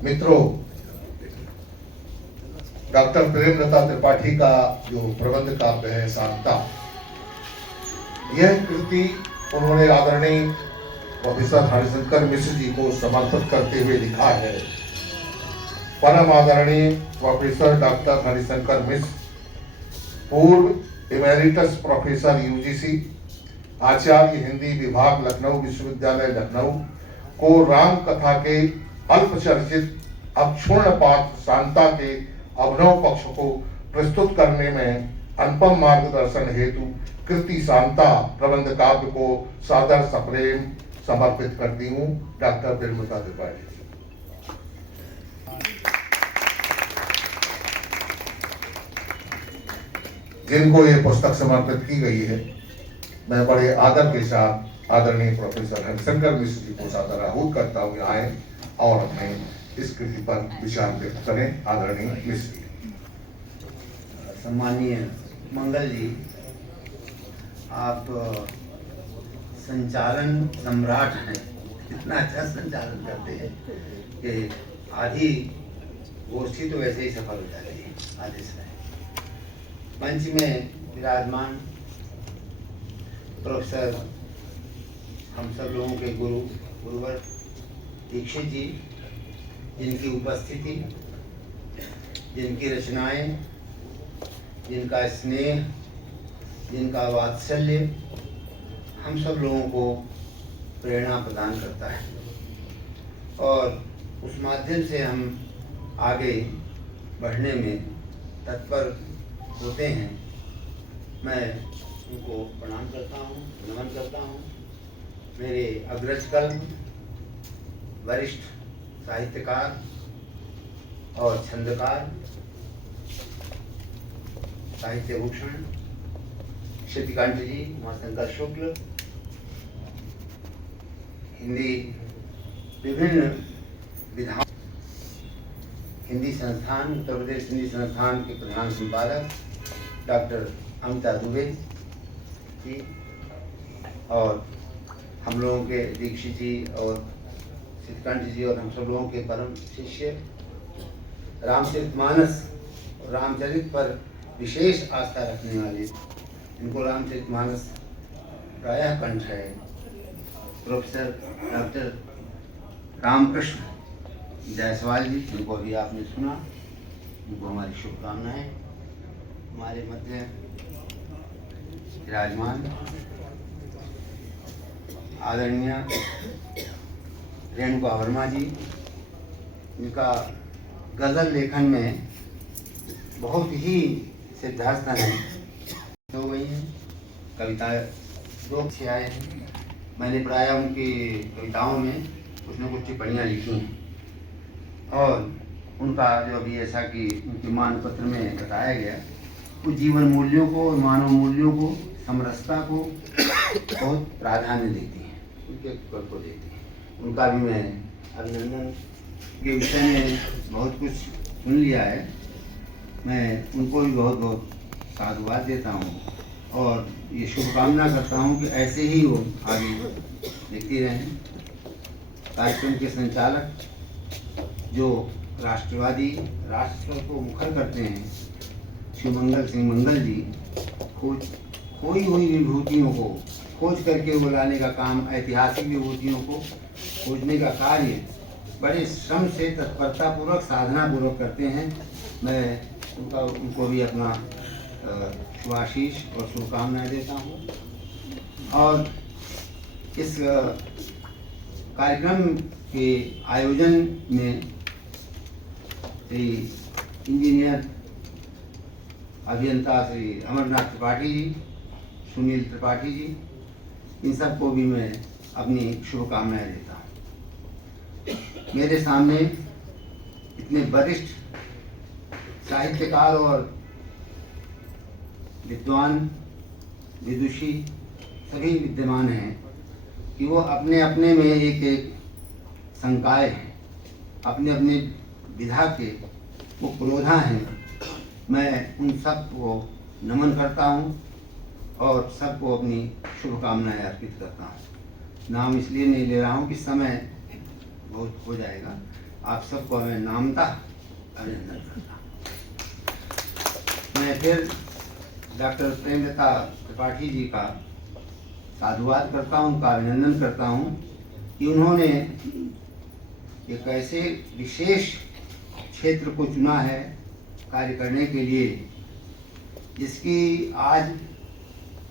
मित्रों, डॉक्टर प्रेमलता त्रिपाठी का जो प्रबंध काव्य है शांता, यह कृति उन्होंने आदरणीय प्रोफेसर हरिशंकर मिश्र जी को समर्पित करते हुए लिखा है। परम आदरणीय प्रोफेसर डॉक्टर हरिशंकर मिश्र, पूर्व इमेरिटस प्रोफेसर यूजीसी, आचार्य हिंदी विभाग लखनऊ विश्वविद्यालय लखनऊ, को राम कथा के अल्पचर्चित अक्षुण्ण पात्र शांता के अभिनव पक्ष को प्रस्तुत करने में अनुपम मार्गदर्शन हेतु कृति शांता प्रबंध काव्य को सादर सप्रेम समर्पित करती हूँ। डॉक्टर प्रेमलता त्रिपाठी। जिनको ये पुस्तक समर्पित की गई है, मैं बड़े आदर के साथ आदरणीय प्रोफेसर हरिशंकर मिश्र जी को सादर आहूत करता हूँ आए और अपने इस कृति पर विचार व्यक्त करें। आदरणीय मिश्र जी। सम्मानीय मंगल जी, आप संचालन सम्राट हैं। इतना अच्छा संचालन करते हैं कि आधी गोष्ठी तो वैसे ही सफल हो जाती है आधे से। मंच में विराजमान प्रोफेसर, हम सब लोगों के गुरुवर दीक्षित जी, जिनकी उपस्थिति, जिनकी रचनाएं, जिनका स्नेह, जिनका वात्सल्य हम सब लोगों को प्रेरणा प्रदान करता है और उस माध्यम से हम आगे बढ़ने में तत्पर होते हैं। मैं उनको प्रणाम करता हूँ, नमन करता हूँ। मेरे अग्रज कल्म, वरिष्ठ साहित्यकार और छंदकार, साहित्य भूषण श्रीकांत जी, उमाशंकर शुक्ल, हिंदी विभिन्न विधाओं, हिंदी संस्थान, उत्तर प्रदेश हिंदी संस्थान के प्रधान संपादक डॉक्टर अमिता दुबे जी, और हम लोगों के दीक्षित जी और श्रीकांत जी और हम सब लोगों के परम शिष्य, रामचरितमानस और रामचरित पर विशेष आस्था रखने वाले, इनको रामचरितमानस प्रायः कंठ है, प्रोफेसर डॉक्टर रामकृष्ण जायसवाल जी, जिनको अभी आपने सुना, उनको हमारी शुभकामनाएं। हमारे मध्य विराजमान आदरणीय रेणुका वर्मा जी, इनका गज़ल लेखन में बहुत ही सिद्धांत है, हो गई हैं कविताएं, दो अच्छे आए हैं। मैंने प्रायः उनकी कविताओं में कुछ न कुछ टिप्पणियाँ लिखी हैं और उनका जो अभी ऐसा कि उनके मानपत्र में बताया गया, वो जीवन मूल्यों को और मानव मूल्यों को, समरसता को बहुत प्राधान्य देती हैं, उनके कर को देती हैं। उनका भी मैं अभिनंदन के विषय में बहुत कुछ सुन लिया है। मैं उनको भी बहुत बहुत साधुवाद देता हूँ और ये शुभकामना करता हूँ कि ऐसे ही वो आगे लिखती रहें। कार्यक्रम के संचालक जो राष्ट्रवादी राष्ट्र को मुखर करते हैं, श्री मंगल सिंह मंगल जी, खोई हुई विभूतियों को खोज करके वो लाने का काम, ऐतिहासिक विभूतियों को खोजने का कार्य बड़े श्रम से, तत्परता पूर्वक, साधना पूर्वक करते हैं। मैं उनको भी अपना शुभाशीष और शुभकामनाएं देता हूँ। और इस कार्यक्रम के आयोजन में श्री इंजीनियर अभियंता श्री अमरनाथ त्रिपाठी जी, सुनील त्रिपाठी जी, इन सबको भी मैं अपनी शुभकामनाएं देता हूँ। मेरे सामने इतने वरिष्ठ साहित्यकार और विद्वान, विदुषी सभी विद्यमान हैं कि वो अपने अपने में एक एक संकाय हैं, अपने अपने विधा के वो पुरोधा हैं। मैं उन सब को नमन करता हूँ और सबको अपनी शुभकामनाएं अर्पित करता हूँ। नाम इसलिए नहीं ले रहा हूँ कि समय बहुत हो जाएगा। आप सबको मैं नामतः अभिनंदन करता हूँ। मैं फिर डॉक्टर प्रेमलता त्रिपाठी जी का साधुवाद करता हूँ, उनका अभिनंदन करता हूँ कि उन्होंने एक ऐसे विशेष क्षेत्र को चुना है कार्य करने के लिए जिसकी आज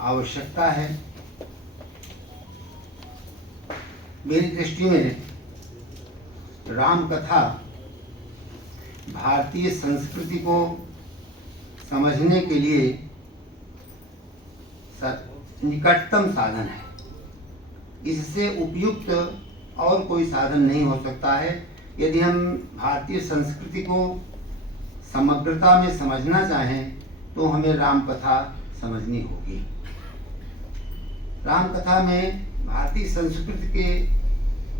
आवश्यकता है। मेरी दृष्टि में राम कथा भारतीय संस्कृति को समझने के लिए निकटतम साधन है। इससे उपयुक्त और कोई साधन नहीं हो सकता है। यदि हम भारतीय संस्कृति को समग्रता में समझना चाहें तो हमें राम कथा समझनी होगी। राम कथा में भारतीय संस्कृति के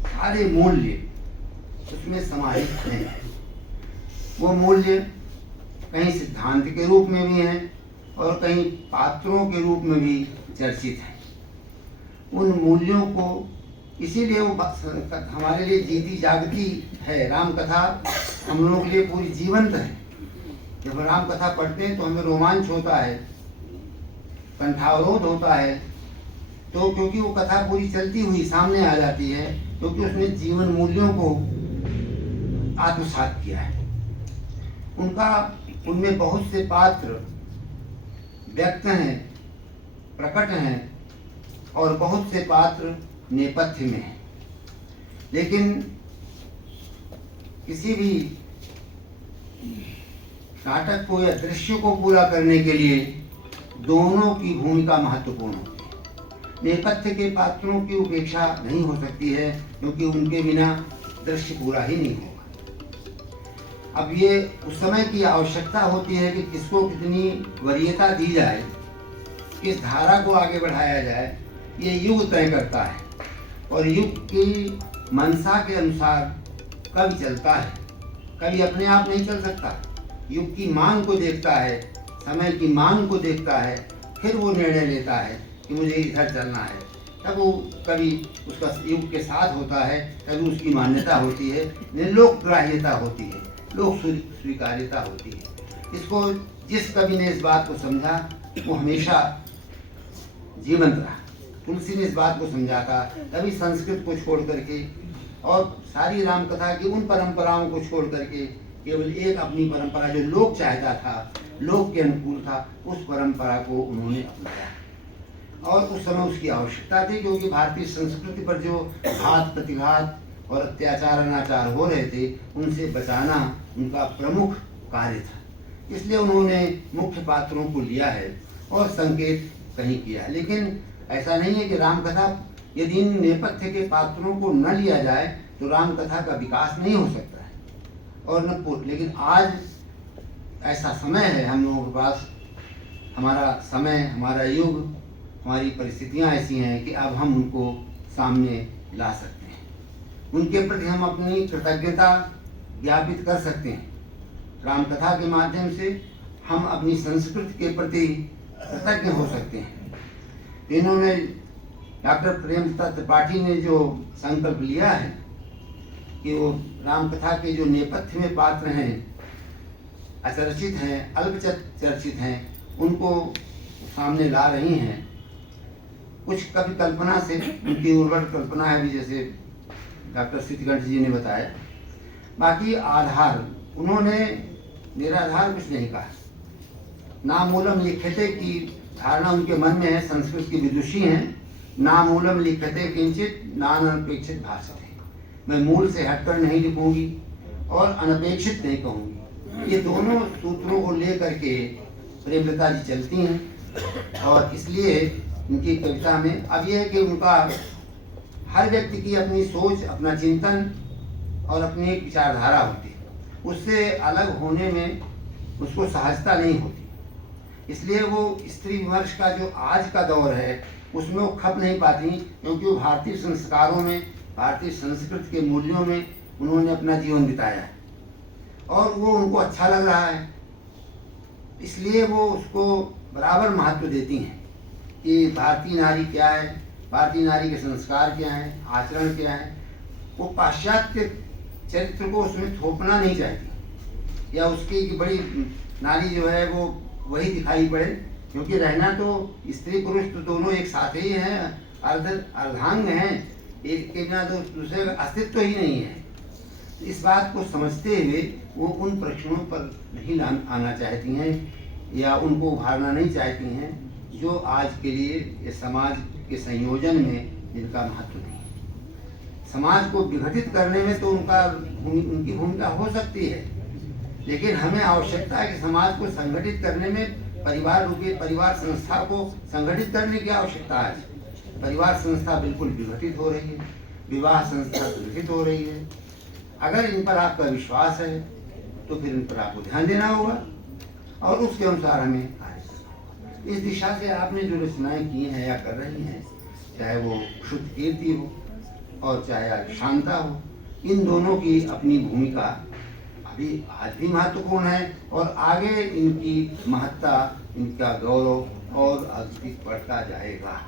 सारे मूल्य उसमें समाहित हैं। वो मूल्य कहीं सिद्धांत के रूप में भी हैं और कहीं पात्रों के रूप में भी चर्चित हैं। उन मूल्यों को इसीलिए वो हमारे लिए जीती जागती है। राम कथा हम लोगों के लिए पूरी जीवंत है। जब राम कथा पढ़ते हैं तो हमें रोमांच होता है, कंठावरोध होता है, तो क्योंकि वो कथा पूरी चलती हुई सामने आ जाती है, क्योंकि उसने जीवन मूल्यों को आत्मसात किया है। उनमें बहुत से पात्र व्यक्त हैं, प्रकट हैं और बहुत से पात्र नेपथ्य में हैं। लेकिन किसी भी नाटक को या दृश्य को पूरा करने के लिए दोनों की भूमिका महत्वपूर्ण होती है। नेपथ्य के पात्रों की उपेक्षा नहीं हो सकती है, क्योंकि उनके बिना दृश्य पूरा ही नहीं होगा। अब ये उस समय की आवश्यकता होती है कि किसको कितनी वरीयता दी जाए, किस धारा को आगे बढ़ाया जाए, ये युग तय करता है। और युग की मंशा के अनुसार कवि चलता है, कवि अपने आप नहीं चल सकता। युग की मांग को देखता है, समय की मांग को देखता है, फिर वो निर्णय लेता है कि मुझे इधर चलना है। तब वो कवि उसका युग के साथ होता है, तभी उसकी मान्यता होती है, लोकग्राह्यता होती है, लोक स्वीकार्यता होती है। इसको जिस कवि ने इस बात को समझा वो हमेशा जीवंत रहा। तुलसी ने इस बात को समझा था, तभी संस्कृत को छोड़ करके और सारी राम कथा की उन परंपराओं को छोड़ करके केवल एक अपनी परंपरा जो लोक चाहता था, लोक के अनुकूल था, उस परंपरा को उन्होंने अपनाया। और उस समय उसकी आवश्यकता थी, क्योंकि भारतीय संस्कृति पर जो घात प्रतिघात और अत्याचार अनाचार हो रहे थे, उनसे बचाना उनका प्रमुख कार्य था। इसलिए उन्होंने मुख्य पात्रों को लिया है और संकेत कहीं किया। लेकिन ऐसा नहीं है कि रामकथा यदि इन नेपथ्य के पात्रों को न लिया जाए तो रामकथा का विकास नहीं हो सकता है और न पूर्ण। लेकिन आज ऐसा समय है हम लोगों के पास, हमारा समय, हमारा युग, हमारी परिस्थितियां ऐसी हैं कि अब हम उनको सामने ला सकते हैं। उनके प्रति हम अपनी कृतज्ञता ज्ञापित कर सकते हैं। रामकथा के माध्यम से हम अपनी संस्कृति के प्रति कृतज्ञ हो सकते हैं। इन्होंने डॉक्टर प्रेमलता त्रिपाठी ने जो संकल्प लिया है कि वो रामकथा के जो नेपथ्य में पात्र हैं, अचर्चित हैं, अल्प चर्चित हैं, उनको सामने ला रही हैं। कुछ कवि कल्पना से, उनकी उर्वर कल्पना है भी, जैसे डॉक्टर सिद्धगंज जी ने बताया। बाकी आधार उन्होंने निराधार कुछ नहीं कहा। नामूलम लिखते की धारणा उनके मन में है। संस्कृत की विदुषी हैं। नामूलम लिखते किंचित नानपेक्षित भाषते। मैं मूल से हटकर नहीं लिखूंगी और अनपेक्षित नहीं कहूंगी। ये दोनों सूत्रों को लेकर के प्रेमलता जी चलती हैं और इसलिए उनकी कविता में अब यह है कि उनका हर व्यक्ति की अपनी सोच, अपना चिंतन और अपनी एक विचारधारा होती है। उससे अलग होने में उसको सहजता नहीं होती। इसलिए वो स्त्री विमर्श का जो आज का दौर है उसमें वो खप नहीं पाती, क्योंकि वो भारतीय संस्कारों में, भारतीय संस्कृति के मूल्यों में उन्होंने अपना जीवन बिताया है और वो उनको अच्छा लग रहा है। इसलिए वो उसको बराबर महत्व देती हैं कि भारतीय नारी क्या है, भारतीय नारी के संस्कार क्या हैं, आचरण क्या है। वो पाश्चात्य चरित्र को उसमें थोपना नहीं चाहती, या उसकी की बड़ी नारी जो है वो वही दिखाई पड़े, क्योंकि रहना तो स्त्री पुरुष तो दोनों एक साथ ही हैं, अर्धांग हैं, एक के बिना तो दूसरे का अस्तित्व ही नहीं है। इस बात को समझते हुए वो उन प्रश्नों पर नहीं आना चाहती हैं या उनको उभारना नहीं चाहती हैं जो आज के लिए ये समाज के संयोजन में जिनका महत्व नहीं है। समाज को विघटित करने में तो उनकी भूमिका हो सकती है, लेकिन हमें आवश्यकता है कि समाज को संगठित करने में परिवार रूपी परिवार संस्था को संगठित करने की आवश्यकता है। परिवार संस्था बिल्कुल विघटित हो रही है, विवाह संस्था विघटित हो रही है। अगर इन पर आपका विश्वास है तो फिर इन पर आपको ध्यान देना होगा और उसके अनुसार हमें कार्य करना होगा। इस दिशा से आपने जो रचनाएं की हैं या कर रही हैं, चाहे वो शुद्ध कीर्ति हो और चाहे आज शांता हो, इन दोनों की अपनी भूमिका अभी आज भी महत्वपूर्ण है और आगे इनकी महत्ता, इनका गौरव और अधिक बढ़ता जाएगा।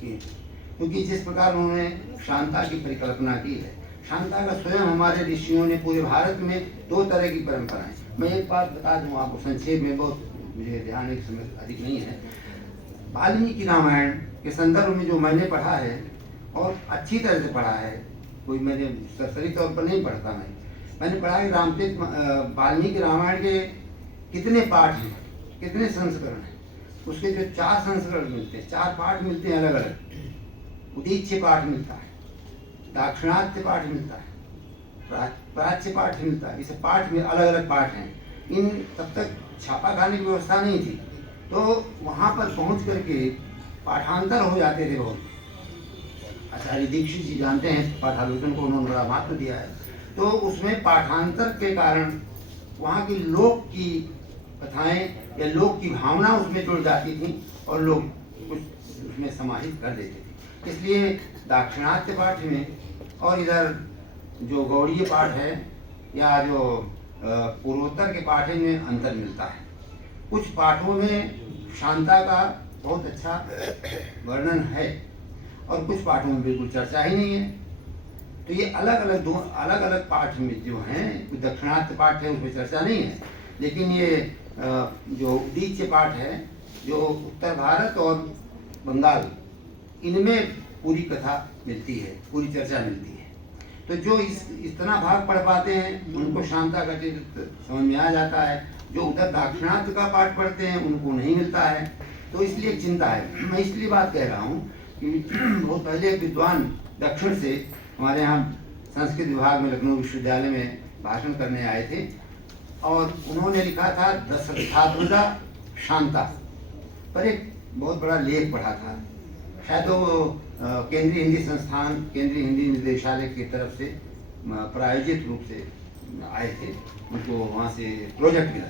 क्योंकि जिस प्रकार उन्होंने शांता की परिकल्पना की है, शांता का स्वयं हमारे ऋषियों ने पूरे भारत में 2 तरह की परंपराएं। मैं एक बात बता दूं आपको संक्षेप में, बहुत मुझे ध्यान एक समय अधिक नहीं है। वाल्मीकि रामायण के संदर्भ में जो मैंने पढ़ा है और अच्छी तरह से पढ़ा है, कोई मैंने सरसरी तौर पर नहीं पढ़ता, मैंने पढ़ा है रामचरित वाल्मीकि रामायण के कितने पाठ हैं, कितने संस्करण हैं। उसके जो 4 संस्करण मिलते हैं, 4 पाठ मिलते हैं अलग अलग। उदीच्य पाठ मिलता है, दाक्षिणात्य पाठ मिलता है, प्राच्य पाठ मिलता है। इसे पाठ में अलग अलग पाठ हैं। इन तब तक छापाखाने की व्यवस्था नहीं थी, तो वहाँ पर पहुँच करके पाठांतर हो जाते थे बहुत। आचार्य दीक्षित जी जानते हैं, पाठालोचन को उन्होंने बड़ा महत्व दिया है। तो उसमें पाठांतर के कारण वहाँ की लोक की कथाएं या लोक की भावना उसमें जुड़ जाती थी और लोग कुछ उसमें समाहित कर देते थे। इसलिए दाक्षिणात्य पाठ में और इधर जो गौड़ीय पाठ है या जो पूर्वोत्तर के पाठ में अंतर मिलता है। कुछ पाठों में शांता का बहुत अच्छा वर्णन है और कुछ पाठों में बिल्कुल चर्चा ही नहीं है। तो ये अलग अलग पाठ में जो हैं, दक्षिणात्य पाठ है उसमें चर्चा नहीं है, लेकिन ये जो उदीच्य पाठ है जो उत्तर भारत और बंगाल, इनमें पूरी कथा मिलती है, पूरी चर्चा मिलती है। तो जो इतना भाग पढ़ पाते हैं उनको शांता का चरित्र समझ में आ जाता है, जो उधर दाक्षिणात्य का पाठ पढ़ते हैं उनको नहीं मिलता है। तो इसलिए चिंता है। मैं इसलिए बात कह रहा हूँ कि बहुत पहले एक विद्वान दक्षिण से हमारे यहाँ संस्कृत विभाग में लखनऊ विश्वविद्यालय में भाषण करने आए थे और उन्होंने लिखा था दशरथात्मजा शांता पर एक बहुत बड़ा लेख पढ़ा था। शायद वो केंद्रीय हिंदी संस्थान, केंद्रीय हिंदी निदेशालय की तरफ से प्रायोजित रूप से आए थे, उनको वहाँ से प्रोजेक्ट मिला।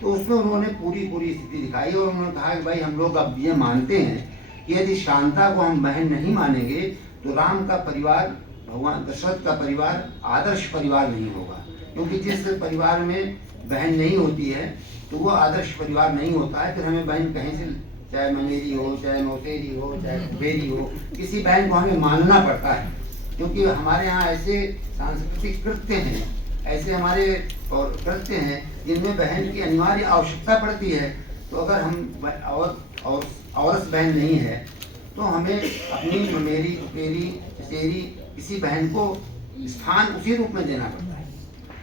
तो उसमें उन्होंने पूरी स्थिति दिखाई और उन्होंने कहा कि भाई हम लोग अब ये मानते हैं कि यदि शांता को हम बहन नहीं मानेंगे तो राम का परिवार, भगवान दशरथ का परिवार आदर्श परिवार नहीं होगा। क्योंकि जिस परिवार में बहन नहीं होती है तो वो आदर्श परिवार नहीं होता है। फिर हमें बहन कहीं से, चाहे ममेरी हो, चाहे मौसेरी हो, चाहे कुबेरी हो, किसी बहन को हमें मानना पड़ता है। क्योंकि हमारे यहाँ ऐसे सांस्कृतिक कृत्य हैं, ऐसे हमारे और कृत्य हैं जिनमें बहन की अनिवार्य आवश्यकता पड़ती है। तो अगर हम औरस बहन नहीं है तो हमें अपनी ममेरी, कुबेरी, चचेरी किसी बहन को स्थान उसी रूप में देना पड़ता है।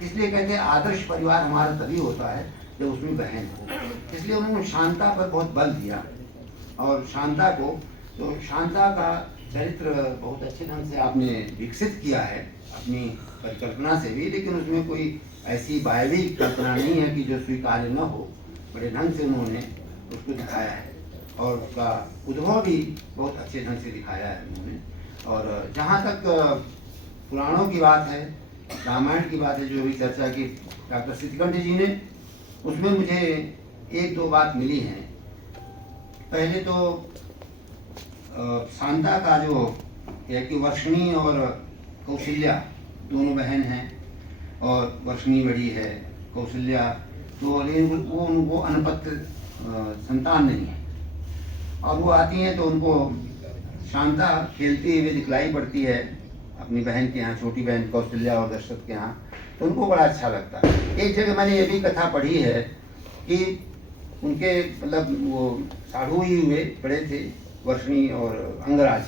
इसलिए कहते हैं आदर्श परिवार हमारा तभी होता है जब उसमें बहन हो। इसलिए उन्होंने शांता पर बहुत बल दिया और शांता को, तो शांता का चरित्र बहुत अच्छे ढंग से आपने विकसित किया है अपनी परिकल्पना से भी, लेकिन उसमें कोई ऐसी वायविक कल्पना नहीं है कि जो स्वीकार्य न हो। बड़े ढंग से उन्होंने उसको दिखाया है और उसका उद्भव भी बहुत अच्छे ढंग से दिखाया है उन्होंने। और जहाँ तक पुराणों की बात है, रामायण की बात है, जो भी चर्चा की डॉक्टर सिद्धकंठ जी ने, उसमें मुझे 1-2 बात मिली हैं। पहले तो शांता का जो है कि वर्षणी और कौशल्या दोनों बहन हैं और वर्षणी बड़ी है, कौशल्या तो वो उनको अनपत्र संतान नहीं है और वो आती हैं तो उनको शांता खेलती हुए दिखलाई पड़ती है अपनी बहन के यहाँ, छोटी बहन कौशल्या और दशरथ के यहाँ, तो उनको बड़ा अच्छा लगता है। एक जगह मैंने ये भी कथा पढ़ी है कि उनके मतलब वो साधु ही हुए पड़े थे, वर्षणी और अंगराज,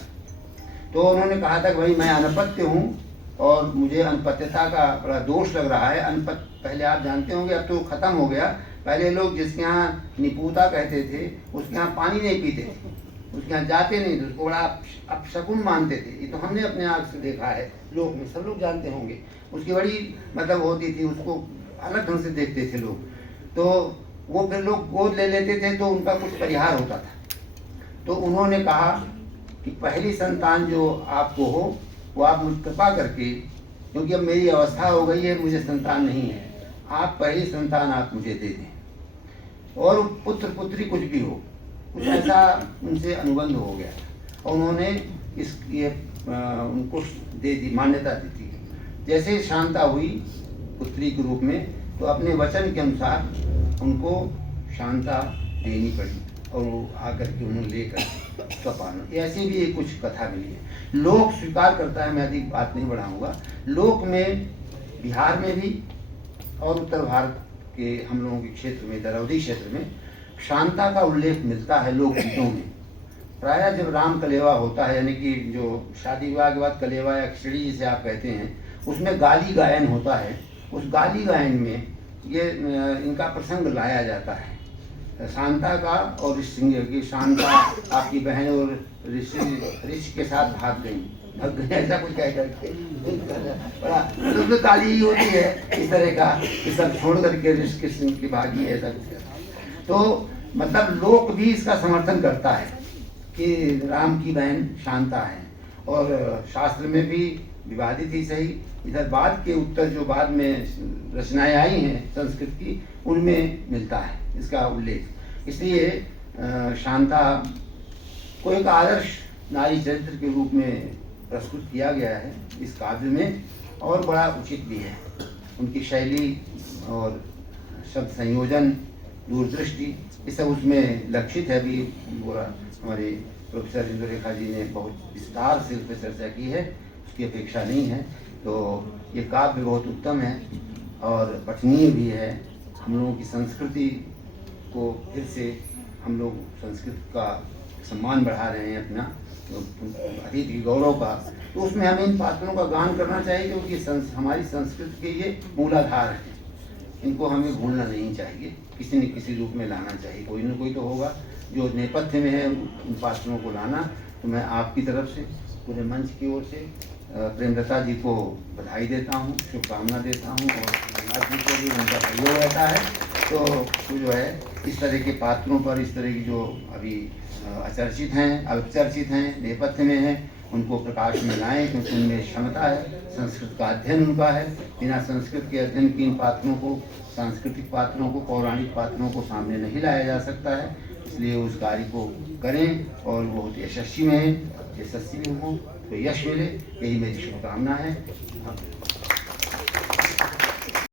तो उन्होंने कहा था कि भाई मैं अनपत्य हूँ और मुझे अनपत्यता का बड़ा दोष लग रहा है। पहले आप जानते होंगे, अब तो ख़त्म हो गया, पहले लोग जिसके यहाँ निपुता कहते थे उसके यहाँ पानी नहीं पीते थे, उसके यहाँ जाते नहीं थे, उसको बड़ा अपशकुन मानते थे। ये तो हमने अपने आँख से देखा है, लोग में सब लोग जानते होंगे। उसकी बड़ी मतलब होती थी, उसको अलग ढंग से देखते थे लोग, तो वो फिर लोग गोद ले लेते थे तो उनका कुछ परिहार होता था। तो उन्होंने कहा कि पहली संतान जो आपको हो वो आप मुझ कृपा करके, क्योंकि अब मेरी अवस्था हो गई है, मुझे संतान नहीं है, आप पहली संतान आप मुझे दे दें, और पुत्र पुत्री कुछ भी हो, कुछ ऐसा उनसे अनुबंध हो गया और उन्होंने ये उनको दे दी, मान्यता दी थी। जैसे शांता हुई पुत्री के रूप में, तो अपने वचन के अनुसार उनको शांता देनी पड़ी और वो आकर के उन्होंने लेकर उसका पालन। ऐसी भी एक कुछ कथा मिली है। लोक स्वीकार करता है, मैं अधिक बात नहीं बढ़ाऊंगा। लोक में बिहार में भी और उत्तर भारत के हम लोगों के क्षेत्र में, दरौदी क्षेत्र में शांता का उल्लेख मिलता है लोकगीतों में। प्रायः जब राम कलेवा होता है, यानी कि जो शादी विवाह के बाद कलेवा या खिचड़ी जिसे आप कहते हैं, उसमें गाली गायन होता है। उस गाली गायन में ये इनका प्रसंग लाया जाता है, शांता का और ऋषि की। शांता आपकी बहन और ऋषि के साथ भाग गई, ऐसा कुछ कह करके बड़ा तो गाली ही होती है इस तरह का कि सब छोड़ करके ऋषि कृष्ण की भागी, ऐसा कुछ। तो मतलब लोक भी इसका समर्थन करता है कि राम की बहन शांता है, और शास्त्र में भी विवादित ही सही, इधर बाद के उत्तर जो बाद में रचनाएं आई हैं संस्कृत की, उनमें मिलता है इसका उल्लेख। इसलिए शांता को एक आदर्श नारी चरित्र के रूप में प्रस्तुत किया गया है इस काव्य में, और बड़ा उचित भी है। उनकी शैली और शब्द संयोजन, दूरदृष्टि, ये सब उसमें लक्षित है भी। हमारे प्रोफेसर इंदुरेखा जी ने बहुत विस्तार से उस पर चर्चा की है, उसकी अपेक्षा नहीं है। तो ये काव्य बहुत उत्तम है और पठनीय भी है। हम लोगों की संस्कृति को फिर से हम लोग संस्कृत का सम्मान बढ़ा रहे हैं अपना, तो अतीत के गौरव का, तो उसमें हमें इन पात्रों का गान करना चाहिए, क्योंकि हमारी संस्कृति के ये मूलाधार हैं। इनको हमें भूलना नहीं चाहिए, किसी न किसी रूप में लाना चाहिए। कोई न कोई तो होगा जो नेपथ्य में है, उन पात्रों को लाना। तो मैं आपकी तरफ से, पूरे मंच की ओर से प्रेमलता जी को बधाई देता हूँ, शुभकामना देता हूँ, और नाथ जी को भी उनका सहयोग रहता है। तो जो है इस तरह के पात्रों पर, इस तरह की जो अभी अचर्चित हैं, अल्पचर्चित हैं, नेपथ्य में हैं, उनको प्रकाश में लाएं, क्योंकि उनमें क्षमता है। संस्कृत का अध्ययन उनका है, बिना संस्कृत के अध्ययन के इन पात्रों को, सांस्कृतिक पात्रों को, पौराणिक पात्रों को सामने नहीं लाया जा सकता है। इसलिए उस कार्य को करें और वो बहुत यशस्वी में है, यशस्वी हो तो यश मिले, यही मेरी शुभकामना है।